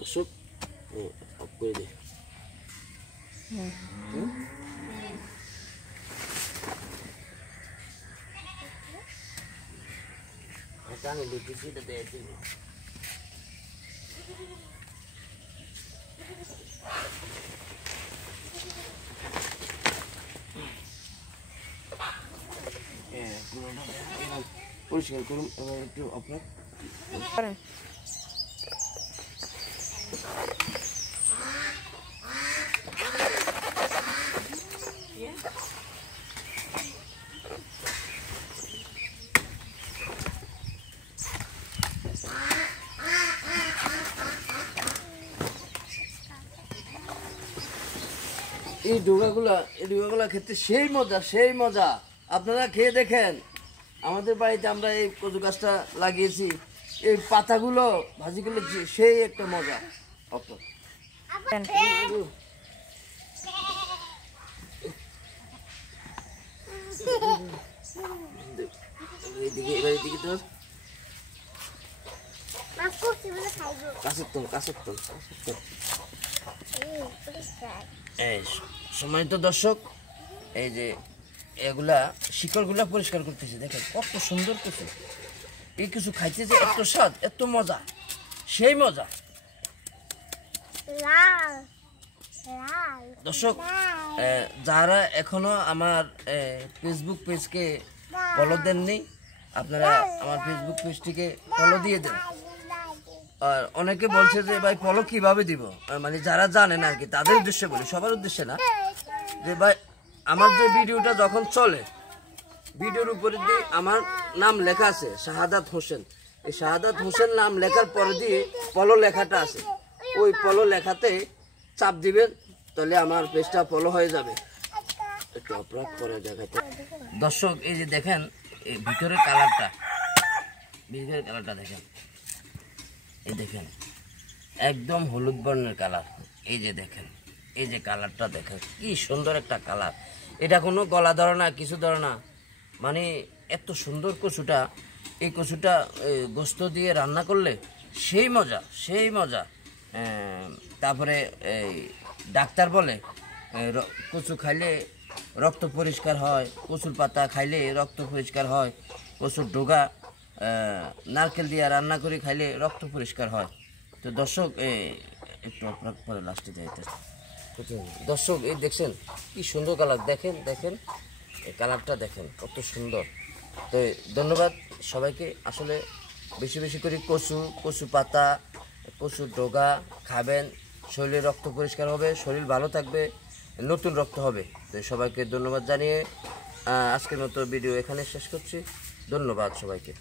দর্শক অফ করে দিই। টানে দিতেছি এটা দেয় পরিষ্কার করুন। এবার একটু আপনার এই ডোগাগুলা খেতে সেই মজা। আপনারা খেয়ে দেখেন। আমাদের বাড়িতে আমরা এই কচু গাছটা লাগিয়েছি, এই পাতাগুলো ভাজি করলে সেই একটা মজা। এইদিকে তোর কাছের তোল। সম্মানিত দর্শক, এই যে এগুলা শিকড়গুলা পরিষ্কার করতেছে, দেখেন কত সুন্দর কিছু। এই কিছু খাইতে যে এত স্বাদ, এত মজা, সেই মজা। দর্শক, যারা এখনো আমার ফেসবুক পেজকে ফলো দেননি, আপনারা আমার ফেসবুক পেজটিকে ফলো দিয়ে দেন। আর অনেকে বলছে যে ভাই ফলো কিভাবে দিব, মানে যারা জানেন আর কি, তাদের উদ্দেশ্যে বলি, সবার উদ্দেশ্যে না। যে ভাই আমার যে ভিডিওটা যখন চলে, ভিডিওর উপরে দিয়ে আমার নাম লেখা আছে শাহাদাত হোসেন। এই শাহাদাত হোসেন নাম লেখার পরে দিয়ে ফলো লেখাটা আছে, ওই ফলো লেখাতে চাপ দিবেন, তাহলে আমার পেজটা ফলো হয়ে যাবে। একটু অপরাধ করে দেখাতে দর্শক, এই যে দেখেন এই ভিতরের কালারটা দেখেন, এই দেখেন একদম হলুদ বর্ণের কালার। এই যে দেখেন, এই যে কালারটা দেখেন, কি সুন্দর একটা কালার। এটা কোনো গলা ধরে না, কিছু ধরে না, মানে এত সুন্দর কচুটা। এই কচুটা গোস্ত দিয়ে রান্না করলে সেই মজা। তারপরে এই ডাক্তার বলে কচু খাইলে রক্ত পরিষ্কার হয়, কচুর পাতা খাইলে রক্ত পরিষ্কার হয়, কচুর ডোগা নারকেল দিয়ে রান্না করে খাইলে রক্ত পরিষ্কার হয়। তো দর্শক, একটু অপরাধ পরে লাস্টে যাইতে দর্শক, এই দেখছেন কি সুন্দর কালার, দেখেন এই কালারটা দেখেন কত সুন্দর। তো ধন্যবাদ সবাইকে। আসলে বেশি বেশি করে কচু পাতা, কচুর ডোগা খাবেন, শরীরে রক্ত পরিষ্কার হবে, শরীর ভালো থাকবে, নতুন রক্ত হবে। তো সবাইকে ধন্যবাদ জানিয়ে আজকের মতো ভিডিও এখানে শেষ করছি। ধন্যবাদ সবাইকে।